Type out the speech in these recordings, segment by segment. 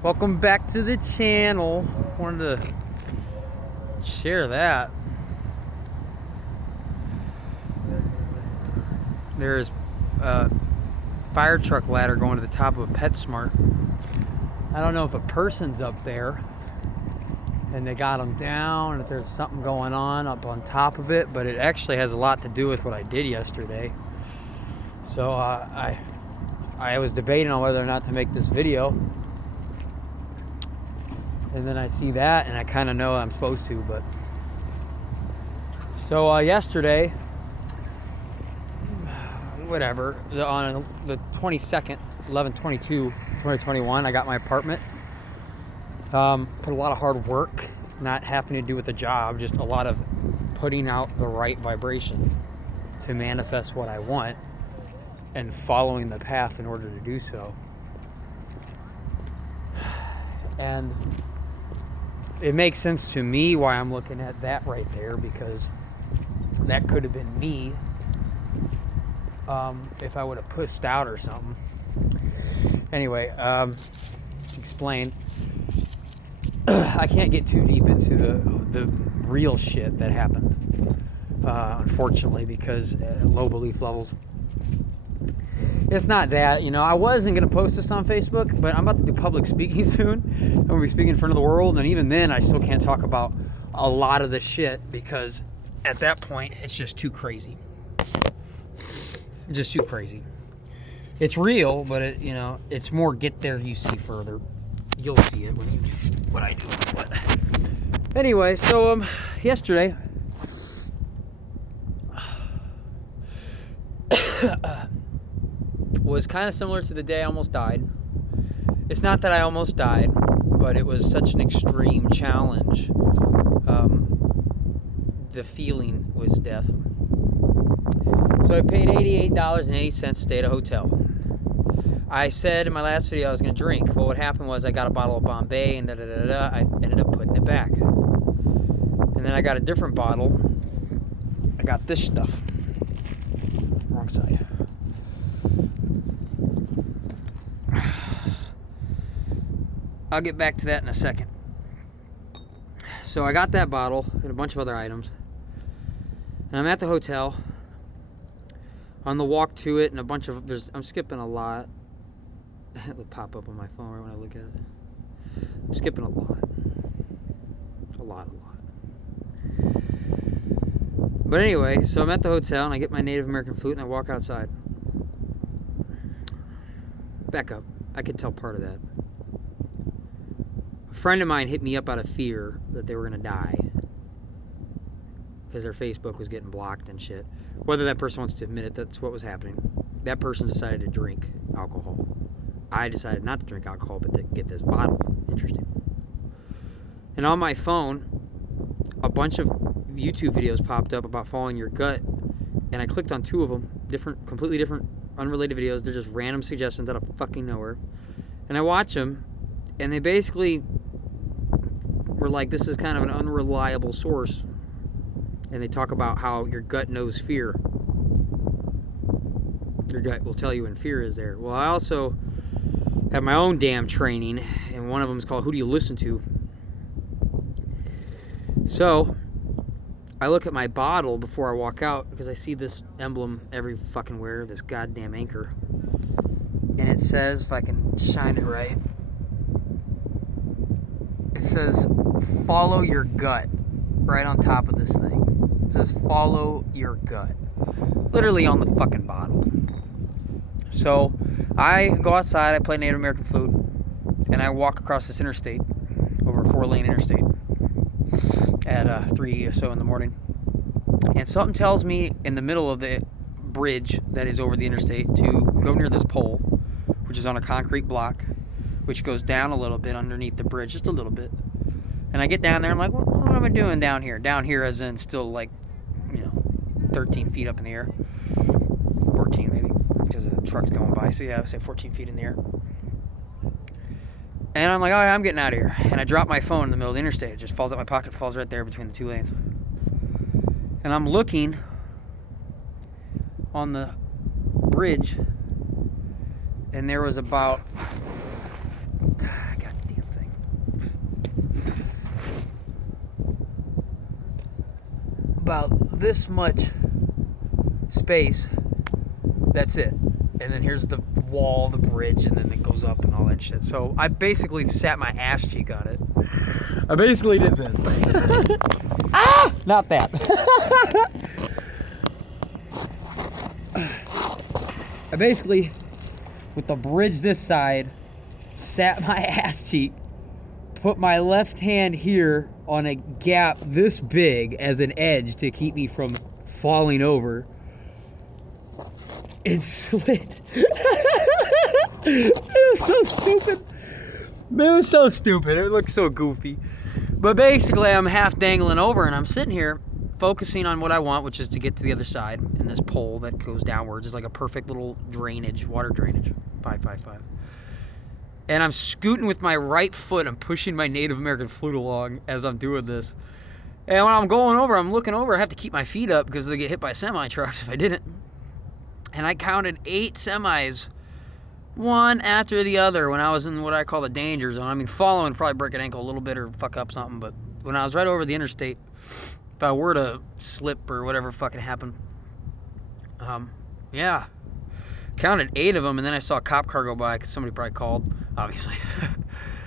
Welcome back to the channel. Wanted to share that. There's a fire truck ladder going to the top of a PetSmart. I don't know if a person's up there and they got them down, and if there's something going on up on top of it, but it actually has a lot to do with what I did yesterday. So I was debating on whether or not to make this video. And then I see that, and I kind of know I'm supposed to, but... So yesterday, whatever, on the 22nd, 11/22/2021, I got my apartment. Put a lot of hard work, not having to do with a job, just a lot of putting out the right vibration to manifest what I want and following the path in order to do so. And it makes sense to me why I'm looking at that right there, because that could have been me if I would have pushed out or something. Anyway, explain. I can't get too deep into the real shit that happened, unfortunately, because low belief levels. It's not that, I wasn't going to post this on Facebook, but I'm about to do public speaking soon. I'm going to be speaking in front of the world, and even then, I still can't talk about a lot of the shit, because at that point, it's just too crazy. Just too crazy. It's real, but it's more get there, you see further. You'll see it when you do what I do. But anyway, so yesterday, was kind of similar to the day I almost died. It's not that I almost died, but it was such an extreme challenge. The feeling was death. So I paid $88.80 to stay at a hotel. I said in my last video I was going to drink. Well, what happened was I got a bottle of Bombay and I ended up putting it back. And then I got a different bottle. I got this stuff. Wrong side. I'll get back to that in a second. So I got that bottle and a bunch of other items. And I'm at the hotel. On the walk to it, and a bunch of... I'm skipping a lot. It would pop up on my phone right when I look at it. I'm skipping a lot. A lot. But anyway, so I'm at the hotel, and I get my Native American flute, and I walk outside. Back up. I could tell part of that. A friend of mine hit me up out of fear that they were going to die because their Facebook was getting blocked and shit. Whether that person wants to admit it, that's what was happening. That person decided to drink alcohol. I decided not to drink alcohol, but to get this bottle. Interesting. And on my phone, a bunch of YouTube videos popped up about following your gut, and I clicked on two of them, completely different, unrelated videos. They're just random suggestions out of fucking nowhere. And I watch them, and they basically were like, this is kind of an unreliable source. And they talk about how your gut knows fear. Your gut will tell you when fear is there. Well, I also have my own damn training, and one of them is called Who Do You Listen To? So I look at my bottle before I walk out, because I see this emblem every fucking where, this goddamn anchor. And it says, if I can shine it right, it says, follow your gut, right on top of this thing. It says, follow your gut. Literally on the fucking bottle. So I go outside, I play Native American flute, and I walk across this interstate, over a 4-lane interstate, at 3 or so in the morning. And something tells me in the middle of the bridge that is over the interstate to go near this pole, which is on a concrete block, which goes down a little bit underneath the bridge, just a little bit. And I get down there, I'm like, what am I doing down here? Down here as in still like, 13 feet up in the air. 14 maybe, because the truck's going by. So yeah, I would say 14 feet in the air. And I'm like, all right, I'm getting out of here. And I drop my phone in the middle of the interstate. It just falls out my pocket, falls right there between the two lanes. And I'm looking on the bridge, and there was about, God damn about this much space. That's it. And then here's the wall, the bridge, and then it goes up and all that shit. So I basically sat my ass cheek on it. I basically did this. Ah! Not that. I basically, with the bridge this side, sat my ass cheek, put my left hand here on a gap this big as an edge to keep me from falling over. It slid. It was so stupid. It was so stupid. It looked so goofy. But basically, I'm half dangling over, and I'm sitting here focusing on what I want, which is to get to the other side. And this pole that goes downwards is like a perfect little drainage, water drainage. 555. And I'm scooting with my right foot. I'm pushing my Native American flute along as I'm doing this. And when I'm going over, I'm looking over. I have to keep my feet up because they get hit by semi-trucks if I didn't. And I counted 8 semis, one after the other, when I was in what I call the danger zone. I mean, following probably break an ankle a little bit or fuck up something, but when I was right over the interstate, if I were to slip or whatever fucking happened, yeah, counted 8 of them, and then I saw a cop car go by because somebody probably called, obviously,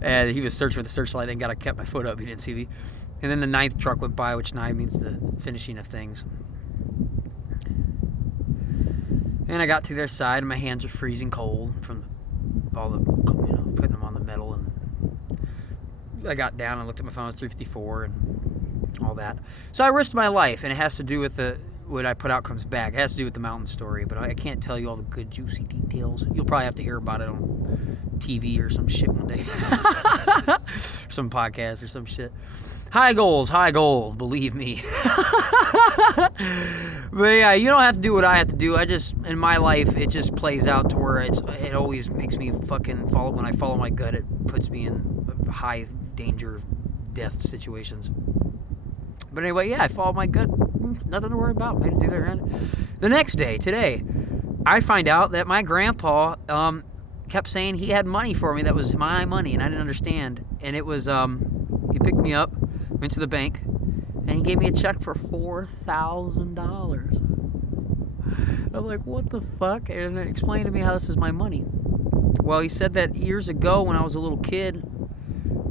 and he was searching for the searchlight and kept my foot up. He didn't see me. And then the 9th truck went by, which 9 means the finishing of things. And I got to their side, and my hands are freezing cold from all the, putting them on the metal. And I got down and looked at my phone. It was 3:54 and all that. So I risked my life, and it has to do with what I put out comes back. It has to do with the mountain story, but I can't tell you all the good, juicy details. You'll probably have to hear about it on TV or some shit one day. Some podcast or some shit. High goals, believe me. But yeah, you don't have to do what I have to do. In my life, it just plays out to where it always makes me fucking follow. When I follow my gut, it puts me in high danger, death situations. But anyway, yeah, I followed my gut. Nothing to worry about. Made it through there. The next day, today, I find out that my grandpa kept saying he had money for me that was my money, and I didn't understand. And it was, he picked me up, went to the bank, and he gave me a check for $4,000. I'm like, what the fuck? And it explained to me how this is my money. Well, he said that years ago when I was a little kid,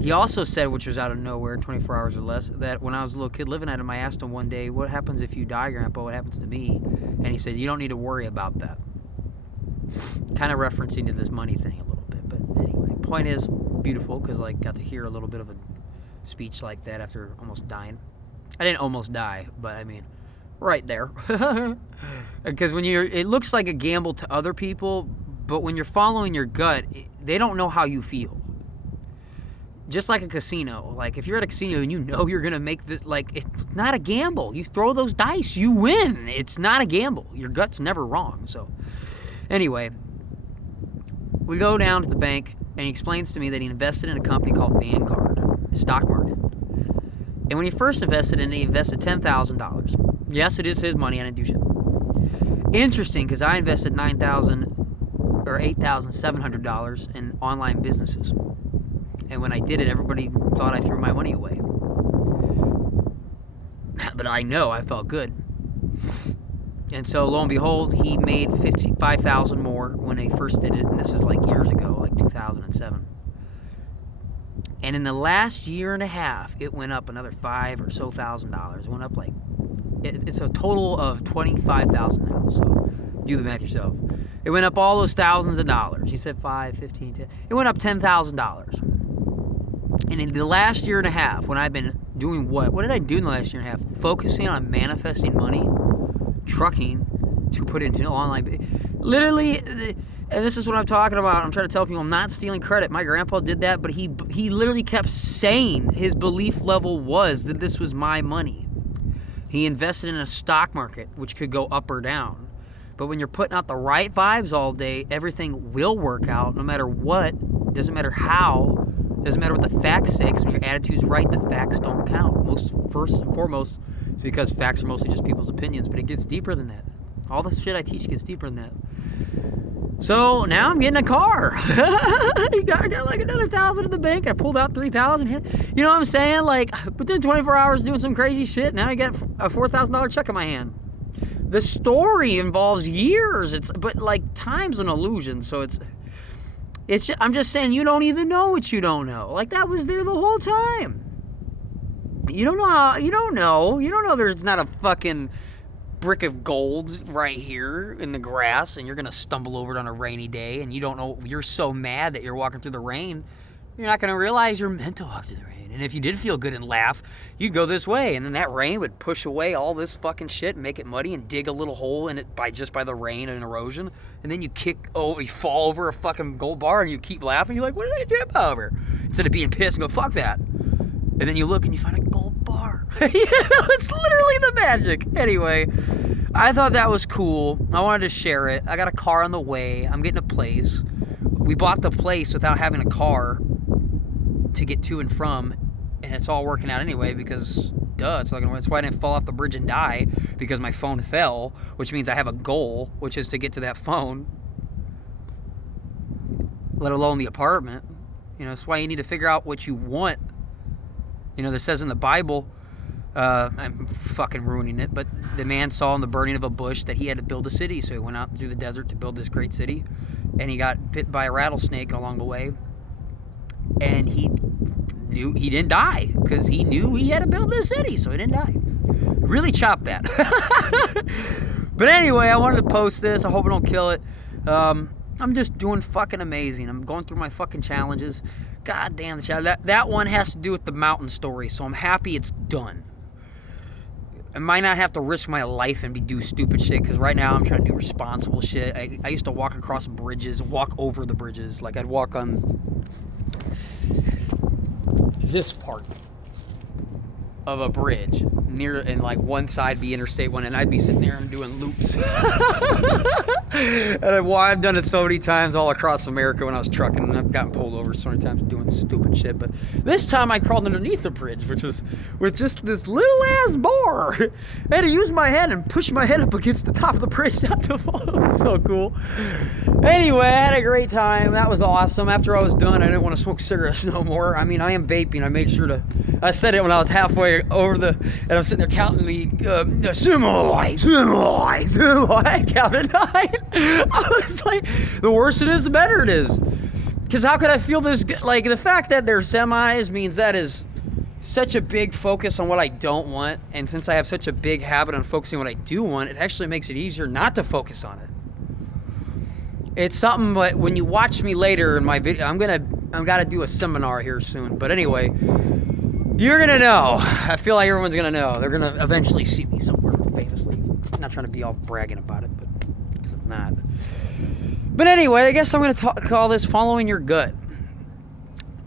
he also said, which was out of nowhere, 24 hours or less, that when I was a little kid living at him, I asked him one day, what happens if you die, Grandpa? What happens to me? And he said, you don't need to worry about that. Kind of referencing to this money thing a little bit. But anyway, point is, beautiful, because got to hear a little bit of a speech like that after almost dying. I didn't almost die, but I mean, right there. Because it looks like a gamble to other people, but when you're following your gut, they don't know how you feel. Just like a casino. If you're at a casino and you know you're going to make this, it's not a gamble. You throw those dice, you win. It's not a gamble. Your gut's never wrong. So, anyway, we go down to the bank, and he explains to me that he invested in a company called Vanguard, a stock market. And when he first invested in it, he invested $10,000. Yes, it is his money. I didn't do shit. Interesting, because I invested $9,000 or $8,700 in online businesses. And when I did it, everybody thought I threw my money away. But I know I felt good. And so, lo and behold, he made $55,000 more when he first did it. And this was years ago, 2007. And in the last year and a half, it went up another $5,000 or so. It went up it's a total of $25,000 now. So do the math yourself. It went up all those thousands of dollars. He said 5, 15, 10. It went up $10,000. And in the last year and a half, when I've been doing what did I do in the last year and a half? Focusing on manifesting money, trucking to put into online. Literally, and this is what I'm talking about. I'm trying to tell people I'm not stealing credit. My grandpa did that, but he literally kept saying his belief level was that this was my money. He invested in a stock market, which could go up or down. But when you're putting out the right vibes all day, everything will work out no matter what. Doesn't matter how. Doesn't matter what the facts say, because when your attitude's right, the facts don't count. First and foremost, it's because facts are mostly just people's opinions, but it gets deeper than that. All the shit I teach gets deeper than that. So now I'm getting a car. I got like another $1,000 in the bank. I pulled out $3,000. You know what I'm saying? Like within 24 hours doing some crazy shit. Now I got a $4,000 check in my hand. The story involves years. But like time's an illusion. So it's just, I'm just saying you don't even know what you don't know. Like that was there the whole time. You don't know. You don't know there's not a fucking brick of gold right here in the grass, and you're gonna stumble over it on a rainy day, and you don't know. You're so mad that you're walking through the rain, you're not gonna realize you're meant to walk through the rain. And if you did feel good and laugh, you'd go this way, and then that rain would push away all this fucking shit and make it muddy and dig a little hole in it by the rain and erosion. And then you you fall over a fucking gold bar, and you keep laughing. You're like, what did I trip over? Instead of being pissed and go, fuck that. And then you look and you find a gold bar. It's literally the magic. Anyway, I thought that was cool. I wanted to share it. I got a car on the way. I'm getting a place. We bought the place without having a car to get to and from, and it's all working out anyway because, duh, that's why I didn't fall off the bridge and die, because my phone fell, which means I have a goal, which is to get to that phone, let alone the apartment. You know, that's why you need to figure out what you want. You know, that says in the Bible, I'm fucking ruining it, but the man saw in the burning of a bush that he had to build a city, so he went out through the desert to build this great city, and he got bit by a rattlesnake along the way, and he knew he didn't die, because he knew he had to build this city, so he didn't die. Really chopped that. But anyway, I wanted to post this. I hope I don't kill it. I'm just doing fucking amazing. I'm going through my fucking challenges. God damn the challenge. That one has to do with the mountain story, so I'm happy it's done. I might not have to risk my life and do stupid shit, because right now I'm trying to do responsible shit. I used to walk across bridges, walk over the bridges. Like I'd walk on this part of a bridge near, and like one side be interstate one, and I'd be sitting there and doing loops. And I've done it so many times all across America when I was trucking, and I've gotten pulled over so many times doing stupid shit. But this time I crawled underneath the bridge, which was with just this little ass bar. I had to use my hand and push my head up against the top of the bridge not to fall. It was so cool. Anyway, I had a great time. That was awesome. After I was done, I didn't want to smoke cigarettes no more. I mean, I am vaping. I made sure I said it when I was halfway over and I'm sitting there counting the sumo. I counted 9. I was like, the worse it is, the better it is. Because how could I feel this? Like, the fact that they're semis means that is such a big focus on what I don't want. And since I have such a big habit on focusing on what I do want, it actually makes it easier not to focus on it. It's something, but when you watch me later in my video, I'm gotta do a seminar here soon. But anyway, you're gonna know. I feel like everyone's gonna know. They're gonna eventually see me somewhere famously. I'm not trying to be all bragging about it, but because I'm not. But anyway, I guess I'm gonna call this following your gut.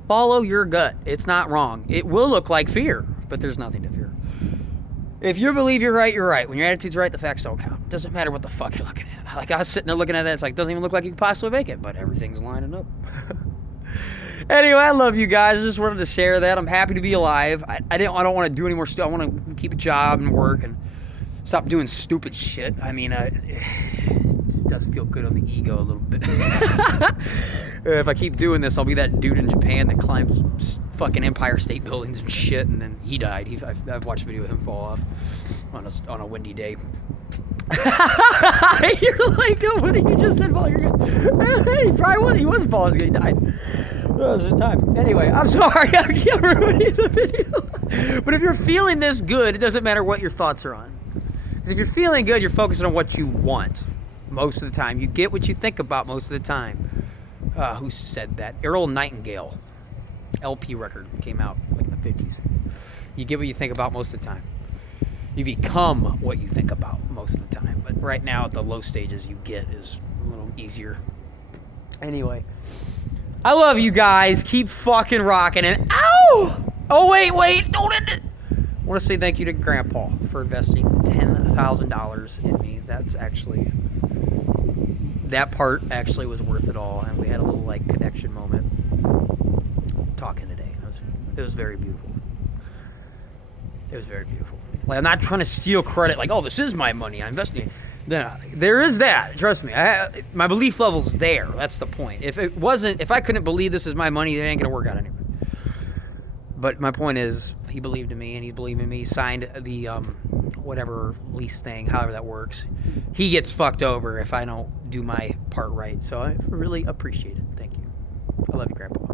Follow your gut. It's not wrong. It will look like fear, but there's nothing to fear. If you believe you're right, you're right. When your attitude's right, the facts don't count. It doesn't matter what the fuck you're looking at. Like, I was sitting there looking at that, it's like, doesn't even look like you could possibly make it, but everything's lining up. Anyway, I love you guys. I just wanted to share that. I'm happy to be alive. I don't want to do any more stuff. I want to keep a job and work and stop doing stupid shit. I mean, it does feel good on the ego a little bit. If I keep doing this, I'll be that dude in Japan that climbs fucking Empire State Buildings and shit, and then he died. I've watched a video of him fall off on a windy day. You're like, oh, what did you just said? You're good. He probably wasn't. He wasn't falling because he died. Well, it was his time. Anyway, I'm sorry. I can't ruin the video. But if you're feeling this good, it doesn't matter what your thoughts are on. Because if you're feeling good, you're focusing on what you want most of the time. You get what you think about most of the time. Who said that? Earl Nightingale. LP record came out like in the 50s. You get what you think about most of the time. You become what you think about most of the time. But right now, at the low stages, you get is a little easier. Anyway, I love you guys. Keep fucking rocking. And ow! Oh, wait. Don't end it. I want to say thank you to Grandpa for investing $10,000 in me. That part actually was worth it all. And we had a little, like, connection moment talking today. It was very beautiful. It was very beautiful. Like, I'm not trying to steal credit, like, oh, this is my money, I invested in it. There is that. Trust me. My belief level's there. That's the point. If I couldn't believe this is my money, it ain't gonna work out anyway. But my point is, he believed in me, and he's believing in me. He signed the whatever lease thing, however that works. He gets fucked over if I don't do my part right. So I really appreciate it. Thank you. I love you, Grandpa.